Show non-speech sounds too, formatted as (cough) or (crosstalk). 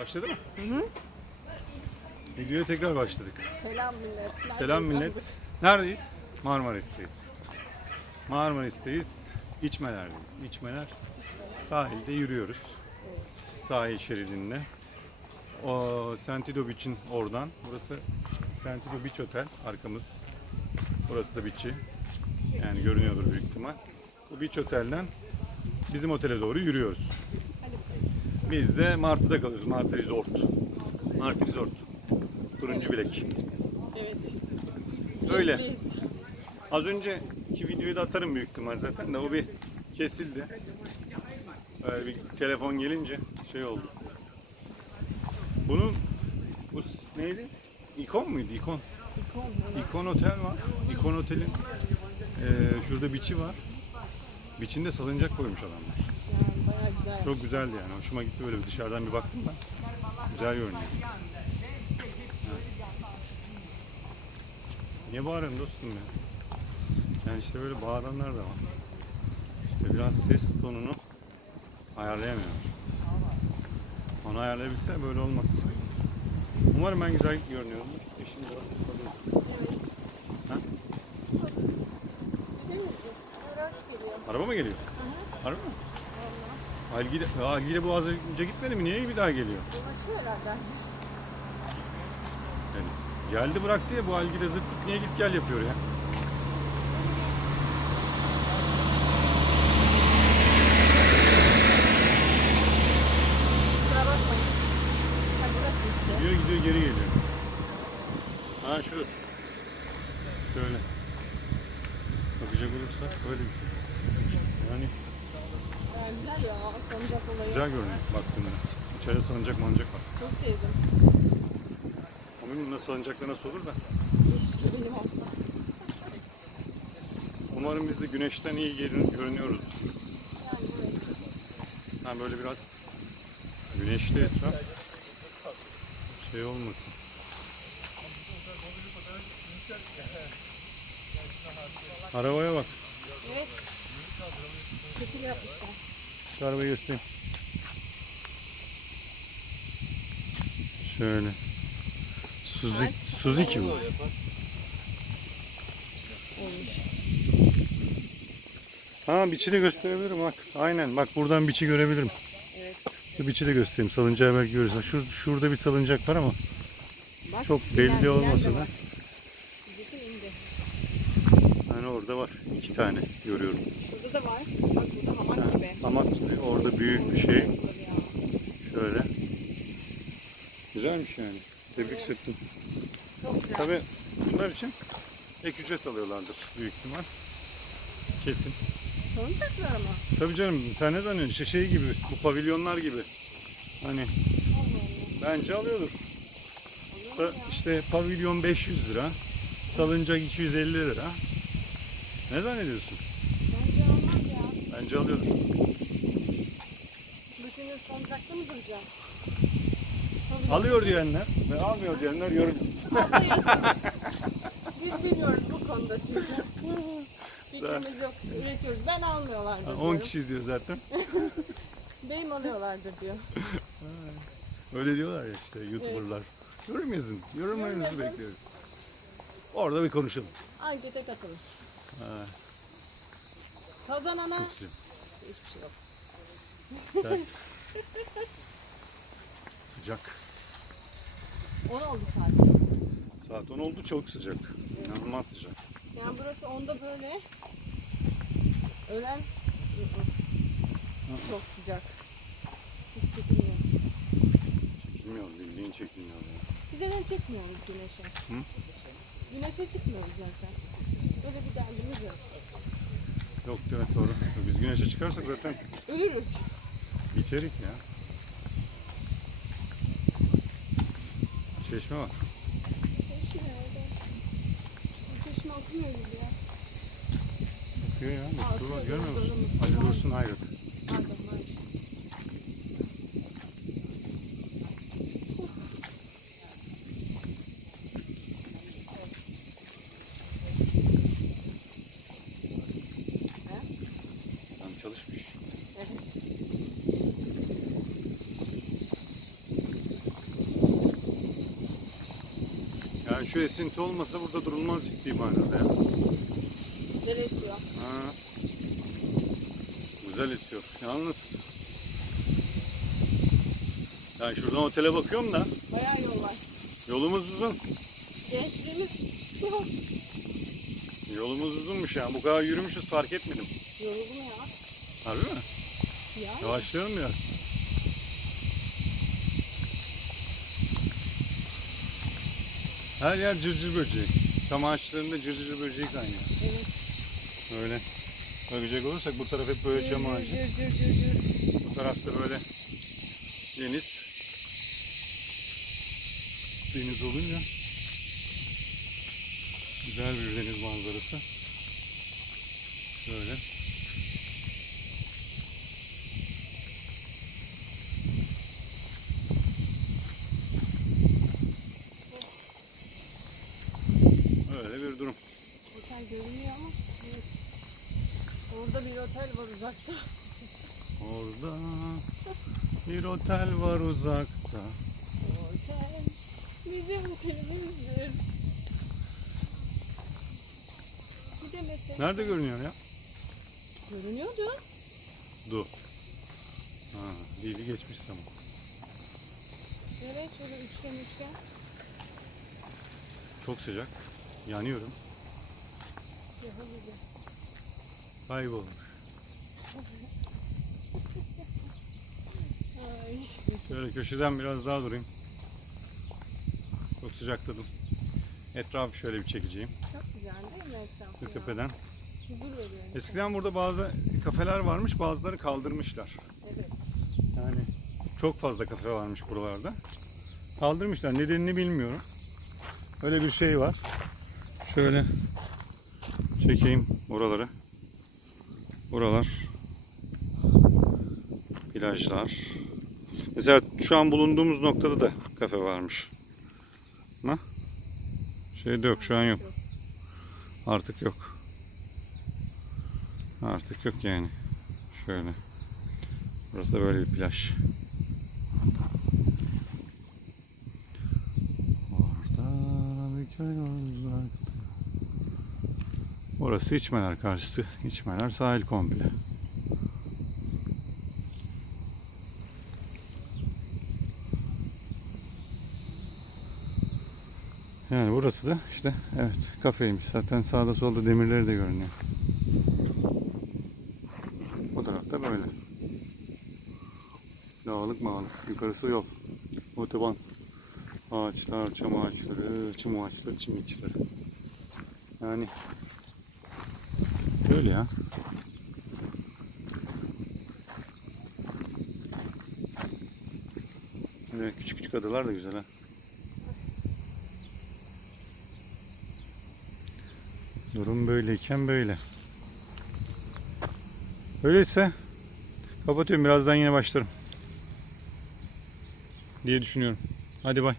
Başladı mı? Hı hı. Videoya tekrar başladık. Selam millet. Selam millet. Neredeyiz? Marmaris'teyiz. Marmaris'teyiz. İçmelerdeyiz. İçmeler. Sahilde yürüyoruz. Sahil şeridinde. O Sentido Beach'in oradan. Burası Sentido Beach Otel. Arkamız. Burası da beach'i. Yani görünüyordur büyük ihtimal. Bu Beach Otel'den bizim otele doğru yürüyoruz. Biz de Martı'da kalıyoruz. Martı Resort. Martı Resort. Turuncu bilek. Evet. Öyle. Az önceki videoyu da atarım büyük ihtimal zaten de o bir kesildi. Böyle bir telefon gelince şey oldu. Bunun bu neydi? İkon muydu? İkon. İkon. Otel var. İkon Otel'in eee, şurada biçi var. Biçinde salıncak koymuş adamlar. Çok güzeldi yani. Hoşuma gitti böyle bir dışarıdan bir baktım da. Güzel görünüyor. Niye bağırıyorsun dostum ya? Yani işte böyle bağıranlar da var. İşte biraz ses tonunu ayarlayamıyor. Onu ayarlayabilse böyle olmaz. Umarım ben güzel görünüyorum. Orada. Ha? Şey mi? Araç geliyor. Araba mı Algile, Algile bu az önce gitmedi mi? Niye bir daha geliyor? Dolaşıyor herhalde. Yani geldi bıraktı ya bu Algile zırt niye git gel yapıyor ya. Kusura bakmayın. Ha burası işte. Gidiyor gidiyor geri geliyor. Ha şurası. Şöyle. Bakacak olursak böyle bir şey. Yani Yani güzel ya. Sancak olayı. güzel görünüyor baktığında. İçeride salıncak mancak var. Çok sevdim. Bilmiyorum nasıl salıncakta nasıl olur da. Keşke benim olsa. Umarım biz de güneşten iyi görün- görünüyoruz. Yani evet. Ha böyle biraz güneşli etraf. Şey olmasın. Arabaya bak. Yapmışlar. Şu arabayı göstereyim. Şöyle. Suzuki, Suzuki bu. Ha biçi de gösterebilirim bak. Aynen bak buradan biçi görebilirim. Evet. Şu biçi de göstereyim. Salıncağı belki görürüz. Şur, şurada bir salıncak var ama Bak, çok belli bilen olmasa da. var. Orada var. iki tane görüyorum. Burada da var. Bak burada hamak gibi. Ama orada büyük bir şey. Şöyle. Güzelmiş yani. Tebrik ettim. Çok güzel. Tabi bunlar için ek ücret alıyorlardır büyük ihtimal. Kesin. Salıncaklar ama. Tabii canım sen ne zannediyorsun? İşte şey gibi bu pavilyonlar gibi. Hani bence alıyordur. Da işte pavilyon 500 lira. Salıncak 250 lira. Ne zannediyorsun? Bence olmaz ya. Bence alıyordur. Bütün gün salıncakta mı duracağım? Alıyor diyenler ve almıyor diyenler yorum. Biz bilmiyoruz bu konuda çünkü. Fikrimiz yok. Üretiyoruz. Ben almıyorlardır 10 diyorum. kişi diyor zaten. (laughs) Benim alıyorlardır diyor. Öyle diyorlar ya işte YouTuber'lar. Yorum yazın. Yorumlarınızı Yorum yazın. bekliyoruz. Orada bir konuşalım. Ankete katılın. Ha, Kazanana çok güzel. hiçbir şey yok. (laughs) Sıcak. 10 oldu saat. Saat 10 oldu çok sıcak. İnanılmaz sıcak. Yani burası onda böyle. Öğlen çok sıcak. Hiç çekilmiyor. Çekilmiyor bildiğin çekilmiyor. ya. Biz neden çıkmıyoruz güneşe? Hı? Güneşe çıkmıyoruz zaten. Böyle bir derdimiz yok. Yok evet doğru. Biz güneşe çıkarsak zaten Ölürüz. biterik ya. Çeşme var. Çeşme orada. Çeşme akmıyor gibi ya. Bakıyor ya. Musluğu var. Görmüyor musun? Ali. Dursun ayrı. Pardon, var. Tam çalışmış. Evet. Yani şu esinti olmasa burada durulmaz ciddi manada ya. Güzel esiyor. Ha. Güzel esiyor. Yalnız yani şuradan otele bakıyorum da Bayağı yol var. yolumuz uzun. Gençliğimiz (laughs) Yolumuz uzunmuş yani. Bu kadar yürümüşüz fark etmedim. yoruldum ya. Harbi mi? Ya. Yavaşlayalım biraz. Her yer cırcır böceği. Çam ağaçlarında cırcır böceği kaynıyor. Evet. Öyle. Bakacak olursak bu taraf hep böyle çam ağacı. Cır cır cır cır. Bu tarafta böyle deniz. Deniz olunca güzel bir deniz manzarası. Böyle. Öyle bir durum. Otel görünüyor ama. Evet. Orada bir otel var uzakta. Orada bir otel var uzakta. Otel bizim otelimizdir. Mesela Nerede görünüyor ya? görünüyordu. Du. Ha, dili geçmiş tamam. Evet şöyle üçgen üçgen. Çok sıcak. Yanıyorum. Kaybolmuş. Ay. Şöyle köşeden biraz daha durayım. Çok sıcakladım. Etrafı şöyle bir çekeceğim. Çok güzel değil mi etraf Şu ya? tepeden. Eskiden burada bazı kafeler varmış, bazıları kaldırmışlar. Evet. Yani çok fazla kafe varmış buralarda. Kaldırmışlar. Nedenini bilmiyorum. Öyle bir şey var. Şöyle çekeyim buraları. Buralar plajlar. Mesela şu an bulunduğumuz noktada da kafe varmış. Ama şeyde yok şu an yok. Artık yok. Artık yok yani. Şöyle. Burası da böyle bir plaj. Orada bir köy uzakta. Orası içmeler karşısı. İçmeler sahil komple. Yani burası da işte evet kafeymiş. Zaten sağda solda demirleri de görünüyor. Bu tarafta böyle. Dağlık mağlık. Yukarısı yol. Otoban. Ağaçlar, çam ağaçları, çim ağaçları, çim içleri. Yani böyle ya. Böyle küçük küçük adalar da güzel ha. Durum böyleyken böyle. Öyleyse kapatıyorum. Birazdan yine başlarım. Diye düşünüyorum. Hadi bay.